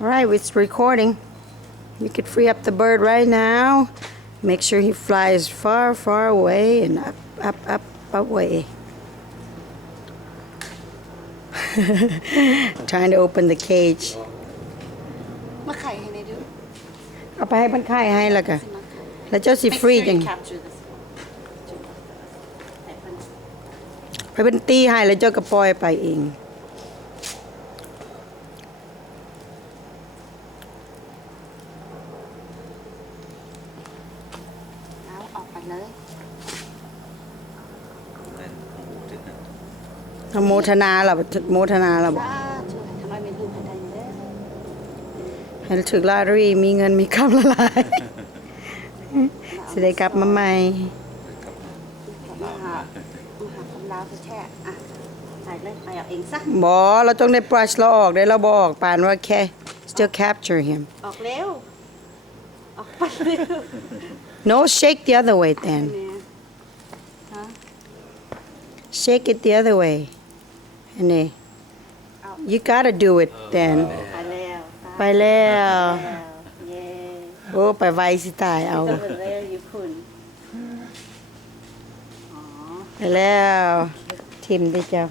All right, it's recording. You could free up the bird right now. Make sure he flies far, far away and up, away. Trying to open the cage. มาไข่ให้ในดู เอาไปให้มันไข่ให้แล้วกันแล้วเจ้าสิฟรีจังไปเป็นตีให้แล้วเจ้าก็ปล่อยไปเองเอาออกไปเลยโมทนาล่ะโมทนาล่ะบอก ช่วยทำไมไม่ดูให้ได้เลย ให้ถึกลอตเตอรี่มีเงินมีคำละลายจะได้กลับมาใหม่ มาหาคำลาวแท้ๆอ่ะใส่เลยไปเอาเองซะ บอเราต้องได้ brush เราออกได้เราบออกปานว่าแค่ still capture him ออกเร็วออกไปเร็ว no shake the other way then ฮะ shake it the other way อันนี้ you gotta do it then ไปแล้วไปแล้ว เย้ โอ้ไปไวสิตายเอา ก็เลยเร็วอยู่คุณอ๋อ ไปแล้วทิมได้เจ้า